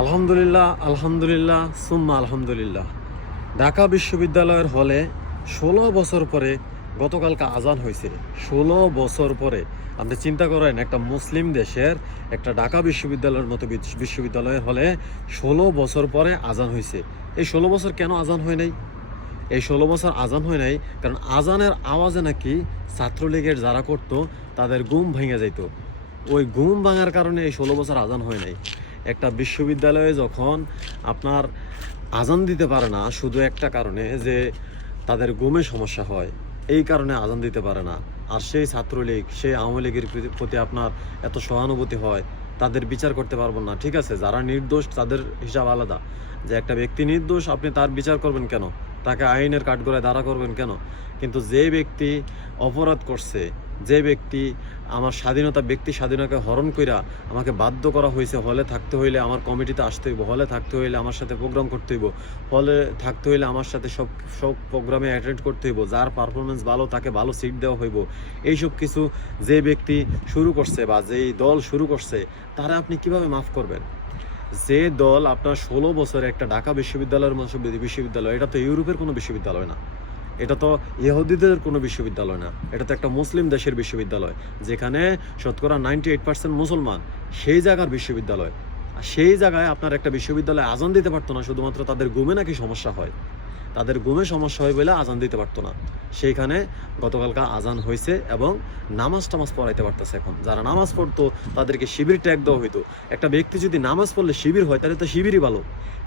আলহামদুলিল্লাহ, আলহামদুলিল্লাহ, সুম্মা আলহামদুলিল্লাহ। ঢাকা বিশ্ববিদ্যালয়ের হলে ১৬ বছর পরে গতকালকে আজান হয়েছে। ১৬ বছর পরে আপনি চিন্তা করেন, একটা মুসলিম দেশের একটা ঢাকা বিশ্ববিদ্যালয়ের মতো বিশ্ববিদ্যালয়ের হলে ১৬ বছর পরে আজান হয়েছে। এই ১৬ বছর কেন আজান হয় নাই? এই ১৬ বছর আজান হয় নাই কারণ আজানের আওয়াজে নাকি ছাত্রলীগের যারা করতো তাদের ঘুম ভেঙে যাইত। ওই ঘুম ভাঙার কারণে এই ১৬ বছর আজান হয় নাই। একটা বিশ্ববিদ্যালয়ে যখন আপনার আজান দিতে পারে না, শুধু একটা কারণে যে তাদের ঘুমে সমস্যা হয়, এই কারণে আজান দিতে পারে না। আর সেই ছাত্রলীগ, সেই আওয়ামী লীগের প্রতি আপনার এত সহানুভূতি হয়, তাদের বিচার করতে পারবো না। ঠিক আছে, যারা নির্দোষ তাদের হিসাব আলাদা। যে একটা ব্যক্তি নির্দোষ, আপনি তার বিচার করবেন কেন? তাকে আইনের কাঠগড়ায় দাঁড়া করবেন কেন? কিন্তু যে ব্যক্তি অপরাধ করছে, যে ব্যক্তি আমার ব্যক্তি স্বাধীনতাকে হরণ কইরা আমাকে বাধ্য করা হয়েছে, হলে থাকতে হইলে আমার কমিটিতে আসতে হইব, হলে থাকতে হইলে আমার সাথে প্রোগ্রাম করতে হইব, হলে থাকতে হইলে আমার সাথে সব সব প্রোগ্রামে অ্যাটেন্ড করতে হইব, যার পারফরমেন্স ভালো তাকে ভালো সিট দেওয়া হইব, এইসব কিছু যে ব্যক্তি শুরু করছে বা যেই দল শুরু করছে, তারা আপনি কিভাবে মাফ করবেন? যে দল আপনার ১৬ বছরে একটা ঢাকা বিশ্ববিদ্যালয়ের মতো বিশ্ববিদ্যালয়, এটা তো ইউরোপের কোনো বিশ্ববিদ্যালয় না, এটা তো ইহুদিদের কোনো বিশ্ববিদ্যালয় না, এটা তো একটা মুসলিম দেশের বিশ্ববিদ্যালয়, যেখানে শতকরা 98% মুসলমান, সেই জায়গার বিশ্ববিদ্যালয়। আর সেই জায়গায় আপনার একটা বিশ্ববিদ্যালয়ে আজান দিতে পারতো না, শুধুমাত্র তাদের ঘুমে নাকি সমস্যা হয়, তাদের ঘুমে সমস্যা হয় বলে আজান দিতে পারতো না। সেইখানে গতকালকা আজান হয়েছে এবং নামাজ টামাজ পড়াইতে পারতেছে। এখন যারা নামাজ পড়তো তাদেরকে শিবির ট্যাগ দেওয়া হইতো। একটা ব্যক্তি যদি নামাজ পড়লে শিবির হয়, তাহলে তো শিবিরই ভালো।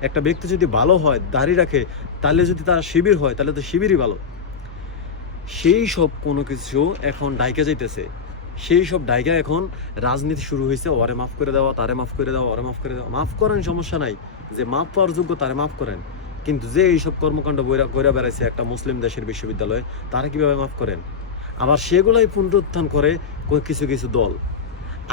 একটা ব্যক্তি যদি ভালো হয়, দাড়ি রাখে, তাহলে যদি তার শিবির হয়, তাহলে তো শিবিরই ভালো। সেই সব কোনো কিছু এখন ডাইকা যাইতেছে, সেই সব ডাইকা এখন রাজনীতি শুরু হয়েছে। ওরে মাফ করে দেওয়া, তারে মাফ করে দেওয়া, ওরে মাফ করে দেওয়া। মাফ করেন, সমস্যা নাই, যে মাফ পাওয়ার যোগ্য তারে মাফ করেন। কিন্তু যে এইসব কর্মকাণ্ড বইরা বেড়াইছে একটা মুসলিম দেশের বিশ্ববিদ্যালয়ে, তারা কিভাবে মাফ করেন? আবার সেগুলাই পুনরুত্থান করে কিছু কিছু দল।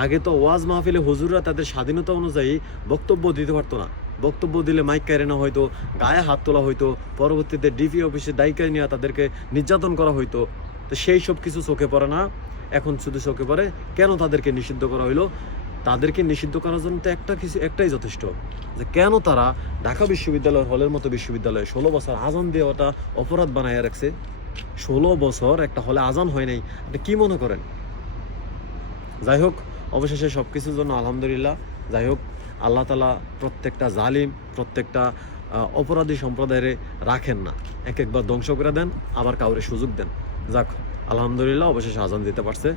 আগে তো ওয়াজ মাহফিলে হুজুররা তাদের স্বাধীনতা অনুযায়ী বক্তব্য দিতে পারতো না। বক্তব্য দিলে মাইক কেড়ে নেওয়া হইতো, গায়ে হাত তোলা হইতো, পরবর্তীতে ডিপি অফিসে দায়িত্ব নিয়ে তাদেরকে নির্যাতন করা হইতো। তো সেই সব কিছু চোখে পড়ে না, এখন শুধু চোখে পড়ে কেন তাদেরকে নিষিদ্ধ করা হইলো। তাদেরকে নিষিদ্ধ করার জন্য তো একটাই যথেষ্ট, যে কেন তারা ঢাকা বিশ্ববিদ্যালয়ের হলের মতো বিশ্ববিদ্যালয়ে 16 বছর আজান দেওয়াটা অপরাধ বানাইয়া রাখছে। 16 বছর একটা হলে আজান হয় নাই, আপনি কি মনে করেন? যাই হোক, অবশেষে সব কিছুর জন্য আলহামদুলিল্লাহ। যাই হোক, আল্লাহ তাআলা প্রত্যেকটা জালিম, প্রত্যেকটা অপরাধী সম্প্রদায়ের রাখেন না, একবার ধ্বংস করে দেন, আবার কাউরে সুযোগ দেন। যাক, আলহামদুলিল্লাহ, অবশেষে আজান দিতে পারছে।